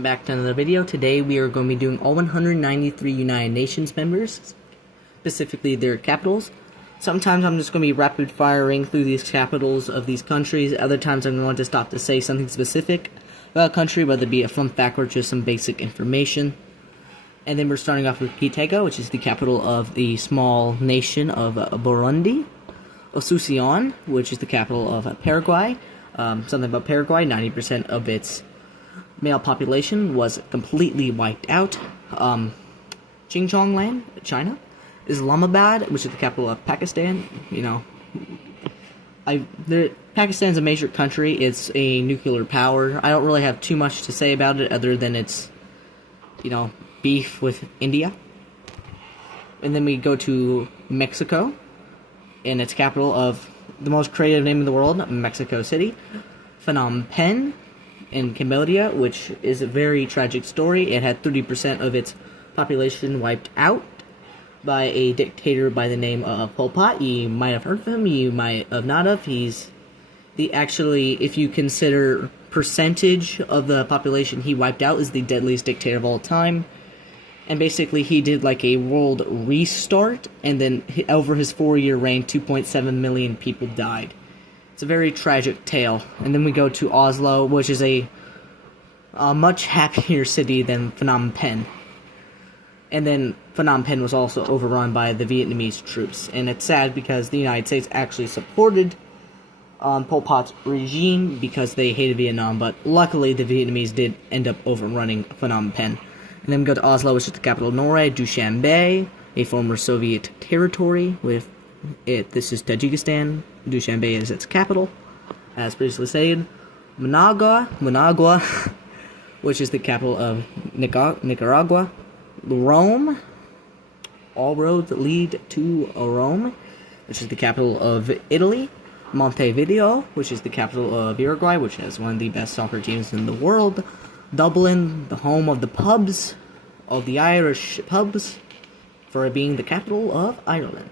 Back to another video. Today we are going to be doing all 193 United Nations members, specifically their capitals. Sometimes I'm just going to be rapid firing through these capitals of these countries. Other times I'm going to stop to say something specific about a country, whether it be a fun fact or just some basic information. And then we're starting off with Gitega, which is the capital of the small nation of Burundi. Asuncion, which is the capital of Paraguay. Something about Paraguay, 90% of its male population was completely wiped out. Xinjiang, China. Islamabad, which is the capital of Pakistan. Pakistan's a major country. It's a nuclear power. I don't really have too much to say about it other than it's, beef with India. And then we go to Mexico, and its capital of the most creative name in the world, Mexico City. Phnom Penh in Cambodia, which is a very tragic story. It had 30% of its population wiped out by a dictator by the name of Pol Pot. You might have heard of him, you might have not have. He's if you consider percentage of the population he wiped out, is the deadliest dictator of all time. And basically he did like a world restart, and then over his 4-year reign, 2.7 million people died. It's a very tragic tale. And then we go to Oslo, which is a much happier city than Phnom Penh. And then Phnom Penh was also overrun by the Vietnamese troops. And it's sad because the United States actually supported Pol Pot's regime because they hated Vietnam. But luckily the Vietnamese did end up overrunning Phnom Penh. And then we go to Oslo, which is the capital of Norway. Dushanbe, a former Soviet territory with this is Tajikistan. Dushanbe is its capital, as previously stated. Managua, which is the capital of Nicaragua. Rome, all roads lead to Rome, which is the capital of Italy. Montevideo, which is the capital of Uruguay, which has one of the best soccer teams in the world. Dublin, the home of the pubs, of the Irish pubs, for it being the capital of Ireland.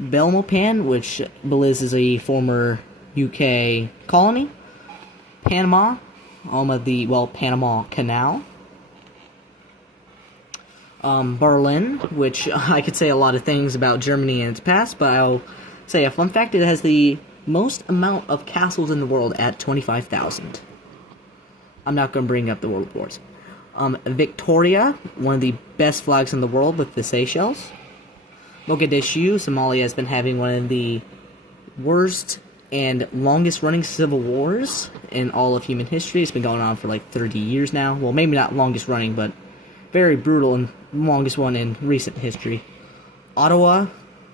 Belmopan, which Belize is a former UK colony. Panama, home of the, Panama Canal. Berlin, which I could say a lot of things about Germany and its past, but I'll say a fun fact: it has the most amount of castles in the world at 25,000. I'm not going to bring up the World Wars. Victoria, one of the best flags in the world with the Seychelles. Mogadishu, Somalia has been having one of the worst and longest running civil wars in all of human history. It's been going on for like 30 years now. Well, maybe not longest running, but very brutal and longest one in recent history. Ottawa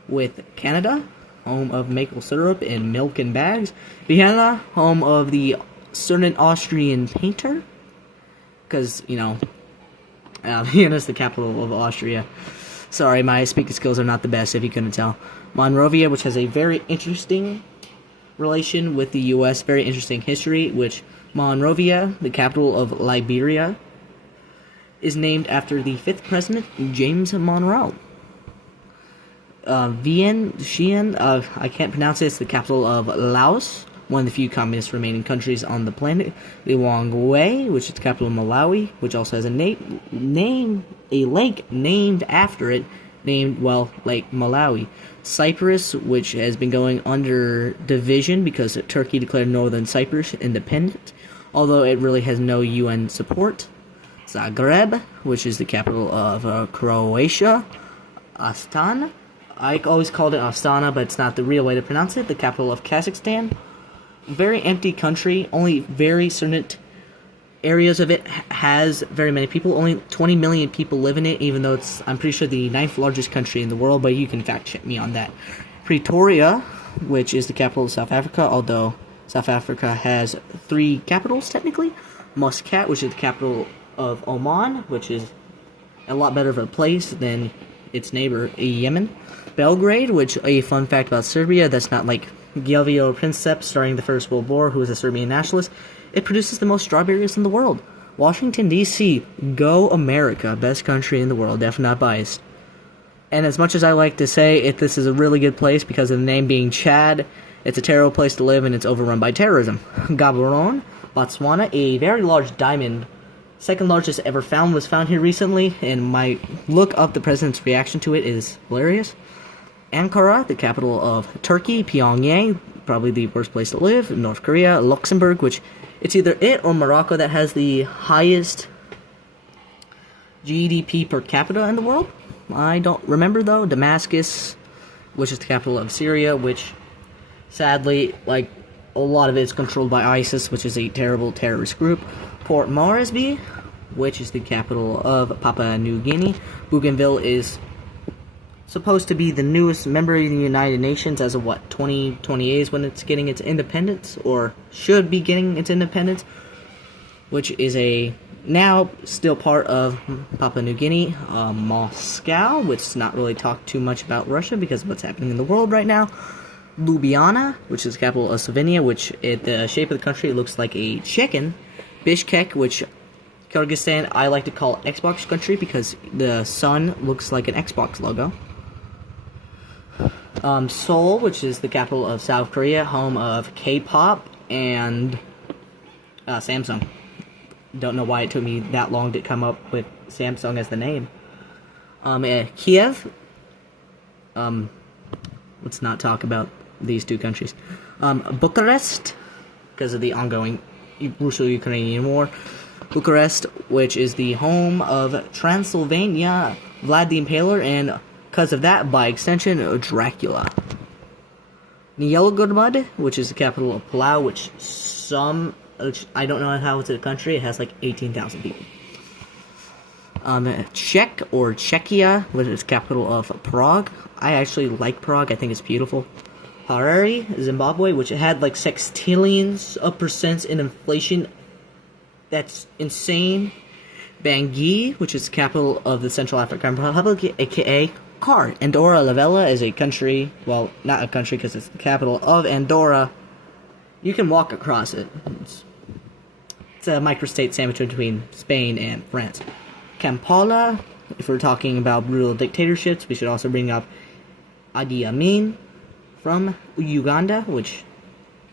with Canada, home of maple syrup and milk in bags. Vienna, home of the certain Austrian painter, because, Vienna's the capital of Austria. Sorry, my speaking skills are not the best, if you couldn't tell. Monrovia, which has a very interesting relation with the U.S., very interesting history, which Monrovia, the capital of Liberia, is named after the 5th president, James Monroe. Vientiane, I can't pronounce it, it's the capital of Laos, one of the few communist remaining countries on the planet. Lilongwe, which is the capital of Malawi, which also has a lake named after it, Lake Malawi. Cyprus, which has been going under division because Turkey declared Northern Cyprus independent, although it really has no UN support. Zagreb, which is the capital of Croatia. Astana, I always called it Astana, but it's not the real way to pronounce it. The capital of Kazakhstan. Very empty country. Only very certain areas of it has very many people. Only 20 million people live in it, even though it's, I'm pretty sure, the 9th largest country in the world, but you can fact check me on that. Pretoria, which is the capital of South Africa, although South Africa has 3 capitals technically. Muscat, which is the capital of Oman, which is a lot better of a place than its neighbor, Yemen. Belgrade, which, a fun fact about Serbia, that's not like Gavrilo Princip during the First World War, who was a Serbian nationalist, it produces the most strawberries in the world. Washington, D.C., go America, best country in the world, definitely not biased. And as much as I like to say this is a really good place because of the name being Chad, it's a terrible place to live and it's overrun by terrorism. Gaborone, Botswana, a very large diamond Second largest ever found was found here recently, and my look up the president's reaction to it is hilarious. Ankara, the capital of Turkey. Pyongyang, probably the worst place to live. North Korea. Luxembourg, which it's either it or Morocco that has the highest GDP per capita in the world. I don't remember though. Damascus, which is the capital of Syria, which sadly, like, a lot of it is controlled by ISIS, which is a terrible terrorist group. Port Moresby, which is the capital of Papua New Guinea. Bougainville is supposed to be the newest member of the United Nations as of 2028 is when it's getting its independence, or should be getting its independence, which is a now still part of Papua New Guinea. Moscow, which is not really talked too much about Russia because of what's happening in the world right now. Ljubljana, which is the capital of Slovenia, which the shape of the country looks like a chicken. Bishkek, which Kyrgyzstan I like to call Xbox country because the sun looks like an Xbox logo. Seoul, which is the capital of South Korea, home of K-pop and Samsung. Don't know why it took me that long to come up with Samsung as the name. Kiev. Let's not talk about these two countries. Bucharest, because of the ongoing Russo-Ukrainian war. Bucharest, which is the home of Transylvania, Vlad the Impaler, and because of that, by extension, Dracula. Nyelegorod, which is the capital of Palau, which I don't know how it's a country. It has like 18,000 people. Czech or Czechia, which is the capital of Prague. I actually like Prague. I think it's beautiful. Harare, Zimbabwe, which had like sextillions of percents in inflation. That's insane. Bangui, which is the capital of the Central African Republic, aka CAR. Andorra la Vella is a country, well, not a country because it's the capital of Andorra. You can walk across it. It's a microstate sandwich between Spain and France. Kampala, if we're talking about brutal dictatorships, we should also bring up Idi Amin from Uganda, which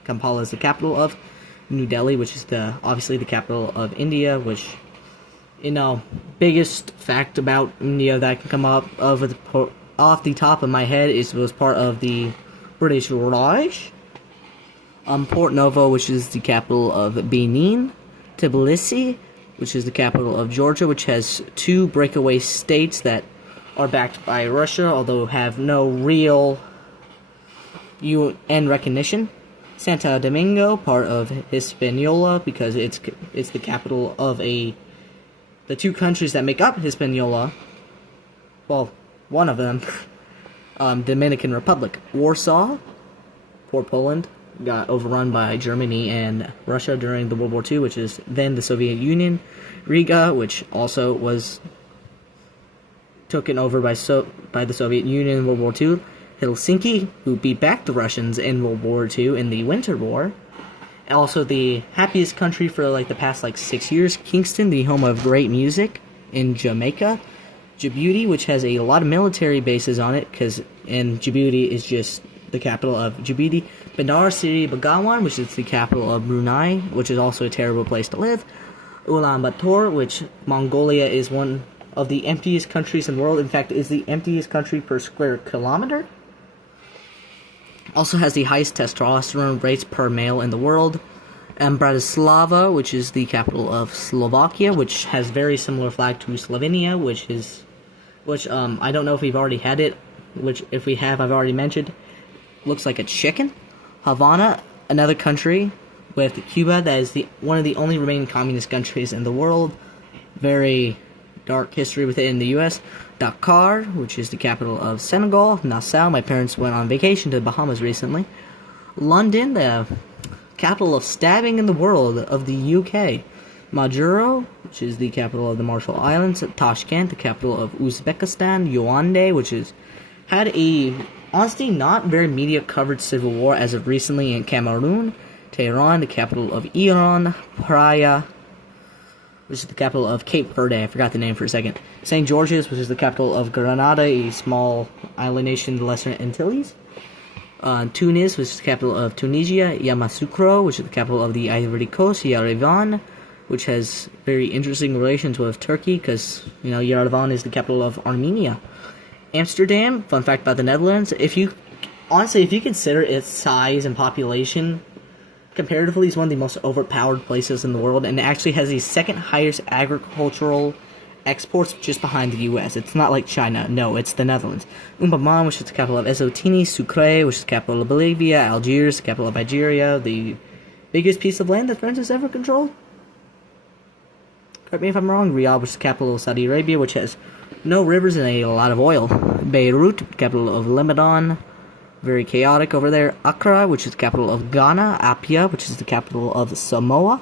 Kampala is the capital of. New Delhi, which is obviously the capital of India, which, biggest fact about India that can come up off the top of my head is it was part of the British Raj. Port Novo, which is the capital of Benin. Tbilisi, which is the capital of Georgia, which has two breakaway states that are backed by Russia, although have no real UN recognition. Santo Domingo, part of Hispaniola, because it's the capital of the two countries that make up Hispaniola. Well, one of them, Dominican Republic. Warsaw, poor Poland, got overrun by Germany and Russia during the World War II, which is then the Soviet Union. Riga, which also was taken over by the Soviet Union in World War II. Helsinki, who beat back the Russians in World War II in the Winter War. Also the happiest country for the past 6 years, Kingston, the home of great music in Jamaica. Djibouti, which has a lot of military bases on it, and Djibouti is just the capital of Djibouti. Bandar Seri Begawan, which is the capital of Brunei, which is also a terrible place to live. Ulaanbaatar, which Mongolia is one of the emptiest countries in the world. In fact, is the emptiest country per square kilometer. Also has the highest testosterone rates per male in the world. And Bratislava, which is the capital of Slovakia, which has very similar flag to Slovenia, which I don't know if we've already had it, which if we have, I've already mentioned. Looks like a chicken. Havana, another country with Cuba that is one of the only remaining communist countries in the world. Very dark history with it in the U.S. Dakar, which is the capital of Senegal. Nassau, my parents went on vacation to the Bahamas recently. London, the capital of stabbing in the world of the UK. Majuro, which is the capital of the Marshall Islands. Tashkent, the capital of Uzbekistan. Yaoundé, which had a honestly not very media covered civil war as of recently in Cameroon. Tehran, the capital of Iran. Praia, which is the capital of Cape Verde. I forgot the name for a second. St. George's, which is the capital of Grenada, a small island nation in the Lesser Antilles. Tunis, which is the capital of Tunisia. Yamoussoukro, which is the capital of the Ivory Coast. Yerevan, which has very interesting relations with Turkey, because, you know, Yerevan is the capital of Armenia. Amsterdam, fun fact about the Netherlands, if you consider its size and population, comparatively, it's one of the most overpowered places in the world, and it actually has the second highest agricultural exports just behind the U.S. It's not like China. No, it's the Netherlands. Umbaman, which is the capital of Eswatini. Sucre, which is the capital of Bolivia. Algiers, the capital of Algeria. The biggest piece of land that France has ever controlled. Correct me if I'm wrong. Riyadh, which is the capital of Saudi Arabia, which has no rivers and a lot of oil. Beirut, capital of Lebanon. Very chaotic over there. Accra, which is the capital of Ghana. Apia, which is the capital of Samoa.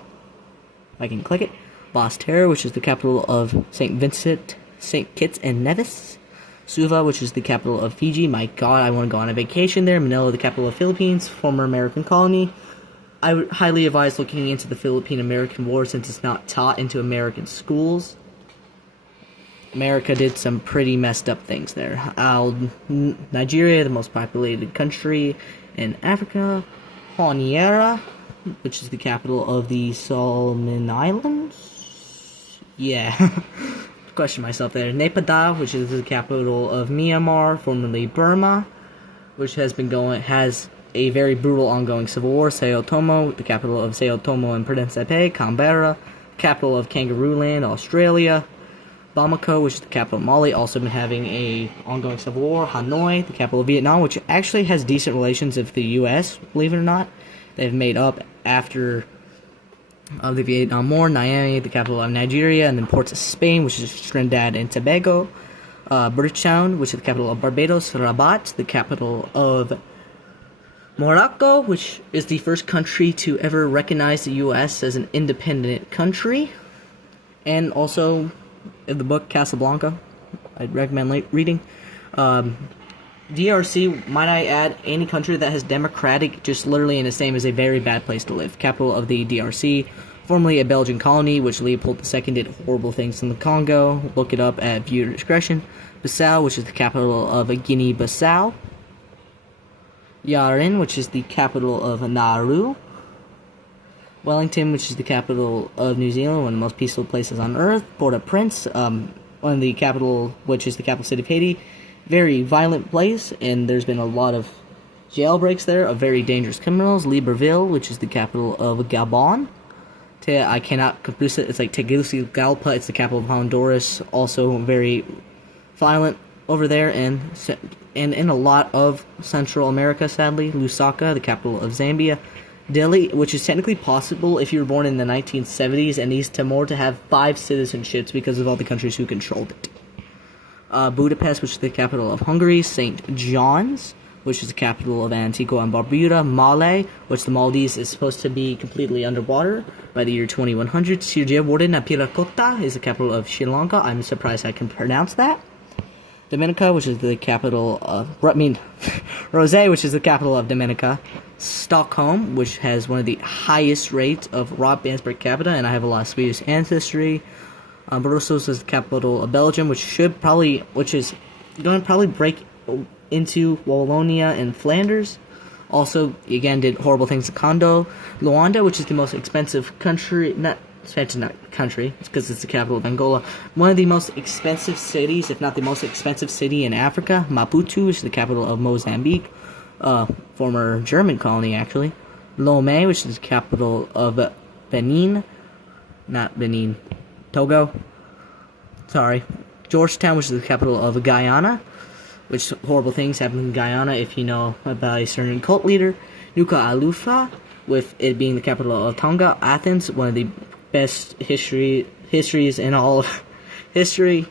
If I can click it. Basseterre, which is the capital of St. Vincent, St. Kitts and Nevis. Suva, which is the capital of Fiji. My god, I want to go on a vacation there. Manila, the capital of Philippines, former American colony. I would highly advise looking into the Philippine-American War since it's not taught into American schools. America did some pretty messed up things there. Nigeria, the most populated country in Africa. Honiara, which is the capital of the Solomon Islands. Yeah, question myself there. Naypyidaw, which is the capital of Myanmar, formerly Burma, which has a very brutal ongoing civil war. Sao Tomo, the capital of Sao Tomo and Principe. Canberra, capital of Kangaroo Land, Australia. Bamako, which is the capital of Mali, also been having a ongoing civil war. Hanoi, the capital of Vietnam, which actually has decent relations with the U.S., believe it or not. They've made up after the Vietnam War. Niamey, the capital of Nigeria, and then ports of Spain, which is Trinidad and Tobago. Bridgetown, which is the capital of Barbados. Rabat, the capital of Morocco, which is the first country to ever recognize the U.S. as an independent country. And also, in the book Casablanca, I'd recommend reading. DRC, might I add, any country that has democratic just literally in its name is a very bad place to live. Capital of the DRC, formerly a Belgian colony, which Leopold II did horrible things in the Congo. Look it up at viewer discretion. Bissau, which is the capital of Guinea-Bissau. Yaren, which is the capital of Nauru. Wellington, which is the capital of New Zealand, one of the most peaceful places on earth. Port-au-Prince, one of the capital, which is the capital city of Haiti. Very violent place, and there's been a lot of jailbreaks there of very dangerous criminals. Libreville, which is the capital of Gabon. I cannot pronounce it. It's like Tegucigalpa. It's the capital of Honduras. Also very violent over there, and in a lot of Central America, sadly. Lusaka, the capital of Zambia. Delhi, which is technically possible if you were born in the 1970s, and East Timor to have 5 citizenships because of all the countries who controlled it. Budapest, which is the capital of Hungary. St. John's, which is the capital of Antigua and Barbuda. Male, which the Maldives is supposed to be completely underwater by the year 2100. Sirjevorinapilakota is the capital of Sri Lanka. I'm surprised I can pronounce that. Dominica, which is the capital of... Rosé, which is the capital of Dominica. Stockholm, which has one of the highest rates of rob bands per capita, and I have a lot of Swedish ancestry. Brussels is the capital of Belgium, which is going to probably break into Wallonia and Flanders. Also, again, did horrible things to Congo. Luanda, which is the most expensive country, not country, it's because it's the capital of Angola. One of the most expensive cities, if not the most expensive city in Africa. Maputo, which is the capital of Mozambique. Former German colony, actually. Lomé, which is the capital of Togo. Sorry. Georgetown, which is the capital of Guyana, which horrible things happen in Guyana if you know about a certain cult leader. Nuku'alofa, with it being the capital of Tonga. Athens, one of the best histories in all of history.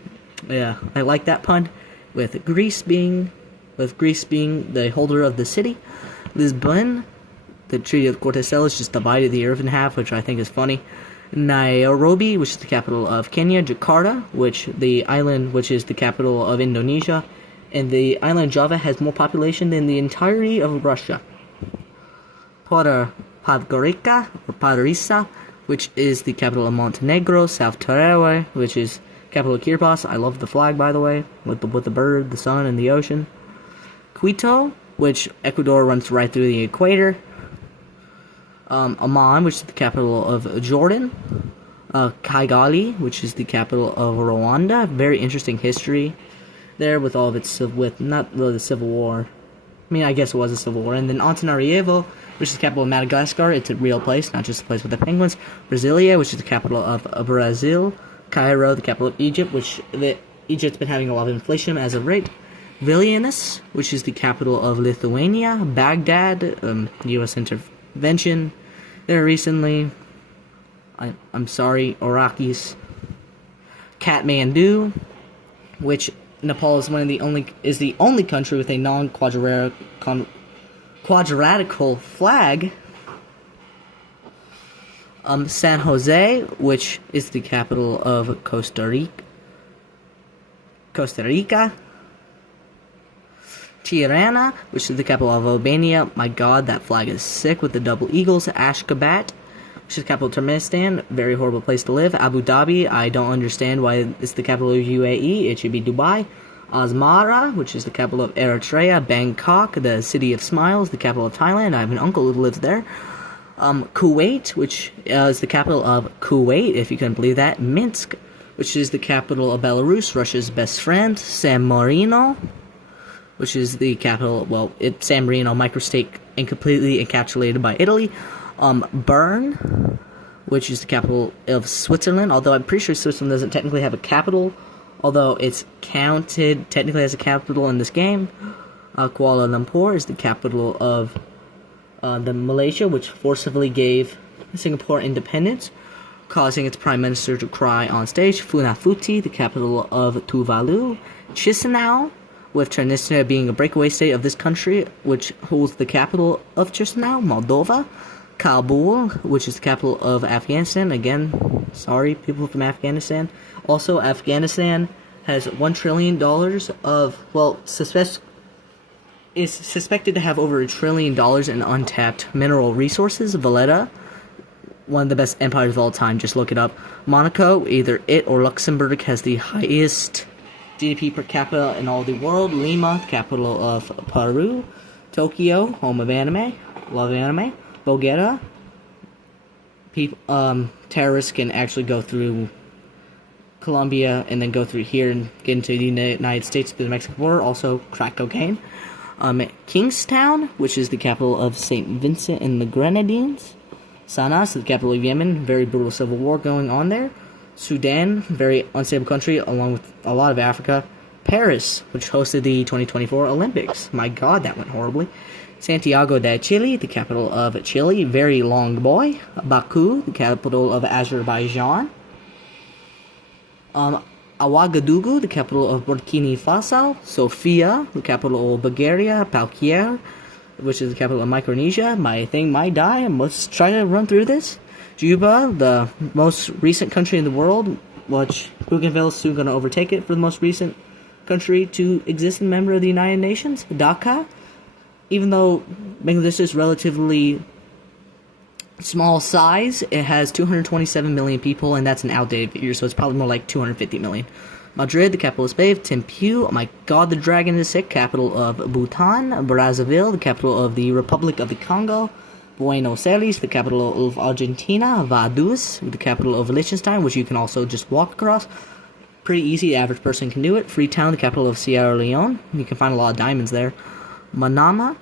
Yeah, I like that pun. With Greece being the holder of the city. Lisbon, the Treaty of Corteselles just divided the earth in half, which I think is funny. Nairobi, which is the capital of Kenya. Jakarta, which is the capital of Indonesia. And the island Java has more population than the entirety of Russia. Podgorica, or Podgorica, which is the capital of Montenegro. South Terere, which is capital of Kiribati. I love the flag, by the way, with the bird, the sun, and the ocean. Quito, which Ecuador runs right through the equator. Amman, which is the capital of Jordan. Kigali, which is the capital of Rwanda. Very interesting history there with all of its with not really the Civil War. I mean, I guess it was a civil war. And then Antananarivo, which is the capital of Madagascar. It's a real place, not just a place with the penguins. Brasilia, which is the capital of Brazil. Cairo, the capital of Egypt, which Egypt's been having a lot of inflation as of late. Vilnius, which is the capital of Lithuania. Baghdad, U.S. intervention there recently. I'm sorry, Iraqis. Kathmandu, which Nepal is the only country with a non-quadratical flag. San Jose, which is the capital of Costa Rica. Tirana, which is the capital of Albania. My God, that flag is sick with the double eagles. Ashgabat, which is the capital of Turkmenistan. Very horrible place to live. Abu Dhabi, I don't understand why it's the capital of UAE. It should be Dubai. Asmara, which is the capital of Eritrea. Bangkok, the city of smiles, the capital of Thailand. I have an uncle who lives there. Kuwait, which is the capital of Kuwait, if you can believe that. Minsk, which is the capital of Belarus, Russia's best friend. San Marino, which is the capital, well, it's San Marino, microstate and completely encapsulated by Italy. Bern, which is the capital of Switzerland, although I'm pretty sure Switzerland doesn't technically have a capital, although it's counted technically as a capital in this game. Kuala Lumpur is the capital of the Malaysia, which forcibly gave Singapore independence, causing its prime minister to cry on stage. Funafuti, the capital of Tuvalu. Chisinau, with Transnistria being a breakaway state of this country, which holds the capital of Chisinau, Moldova. Kabul, which is the capital of Afghanistan. Again, sorry, people from Afghanistan. Also, Afghanistan has $1 trillion of, well, is suspected to have over $1 trillion in untapped mineral resources. Valletta, one of the best empires of all time, just look it up. Monaco, either it or Luxembourg, has the highest GDP per capita in all the world. Lima, capital of Peru. Tokyo, home of anime. Love anime. Bulgaria. Terrorists can actually go through Colombia and then go through here and get into the United States through the Mexican border. Also, crack cocaine. Kingstown, which is the capital of St. Vincent and the Grenadines. Sana'a, the capital of Yemen. Very brutal civil war going on there. Sudan, very unstable country, along with a lot of Africa. Paris, which hosted the 2024 Olympics. My God, that went horribly. Santiago de Chile, the capital of Chile. Very long boy. Baku, the capital of Azerbaijan. Ouagadougou, the capital of Burkina Faso. Sofia, the capital of Bulgaria. Paukere, which is the capital of Micronesia. My thing might die. Let's try to run through this. Juba, the most recent country in the world, which Bougainville is soon going to overtake it for the most recent country to exist and member of the United Nations. Dhaka, even though Bangladesh is relatively small size, it has 227 million people, and that's an outdated figure, so it's probably more like 250 million. Madrid, the capital of Spain. Thimphu, oh my God, the dragon is sick, capital of Bhutan. Brazzaville, the capital of the Republic of the Congo. Buenos Aires, the capital of Argentina. Vaduz, the capital of Liechtenstein, which you can also just walk across. Pretty easy, the average person can do it. Freetown, the capital of Sierra Leone. You can find a lot of diamonds there. Manama,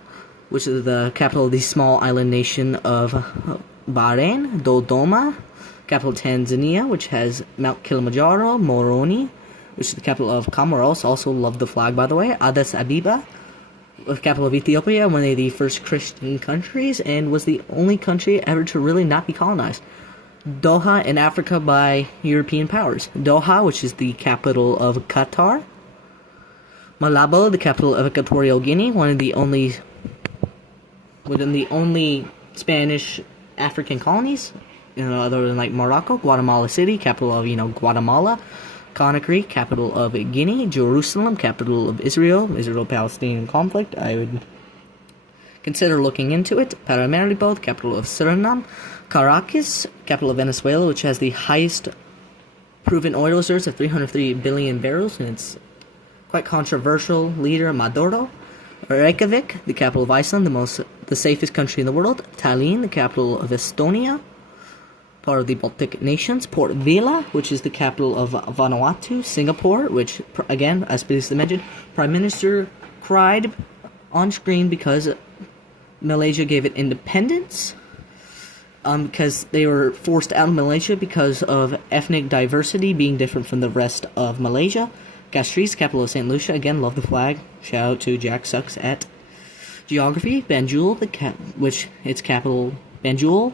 which is the capital of the small island nation of Bahrain. Dodoma, capital of Tanzania, which has Mount Kilimanjaro. Moroni, which is the capital of Comoros. Also love the flag, by the way. Addis Ababa, the capital of Ethiopia, one of the first Christian countries, and was the only country ever to really not be colonized. Doha in Africa by European powers. Doha, which is the capital of Qatar. Malabo, the capital of Equatorial Guinea, within the only Spanish African colonies, other than like Morocco. Guatemala City, capital of Guatemala. Conakry, capital of Guinea. Jerusalem, capital of Israel-Palestinian conflict. I would consider looking into it. Paramaribo, the capital of Suriname. Caracas, capital of Venezuela, which has the highest proven oil reserves of 303 billion barrels, and it's quite controversial leader Maduro. Reykjavik, the capital of Iceland, the safest country in the world. Tallinn, the capital of Estonia. part of the Baltic nations. Port Vila, which is the capital of Vanuatu. Singapore, which, again, as previously mentioned, Prime Minister cried on screen because Malaysia gave it independence. Because they were forced out of Malaysia because of ethnic diversity being different from the rest of Malaysia. Castries, capital of St. Lucia. Again, love the flag. Shout out to Jack Sucks at Geography. Banjul, which its capital, Banjul,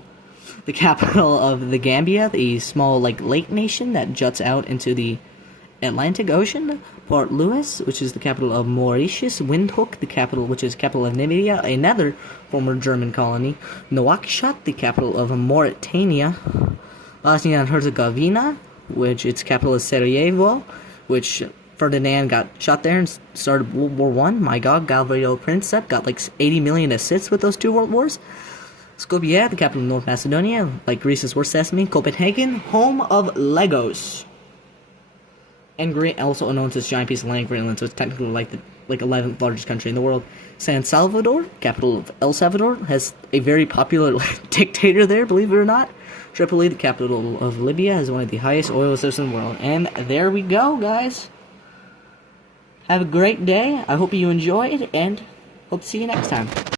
the capital of the Gambia, the small lake nation that juts out into the Atlantic Ocean. Port Louis, which is the capital of Mauritius. Windhoek, the capital of Namibia, another former German colony. Nouakchott, the capital of Mauritania. Bosnia and Herzegovina, which its capital is Sarajevo, which Ferdinand got shot there and started World War I. My God, Gavrilo Princip got 80 million assists with those 2 world wars. Skopje, the capital of North Macedonia, like Greece's worst sesame. Copenhagen, home of Legos. And also known as giant piece of land, Greenland, so it's technically the 11th largest country in the world. San Salvador, capital of El Salvador, has a very popular dictator there, believe it or not. Tripoli, the capital of Libya, has one of the highest oil reserves in the world. And there we go, guys. Have a great day. I hope you enjoyed, and hope to see you next time.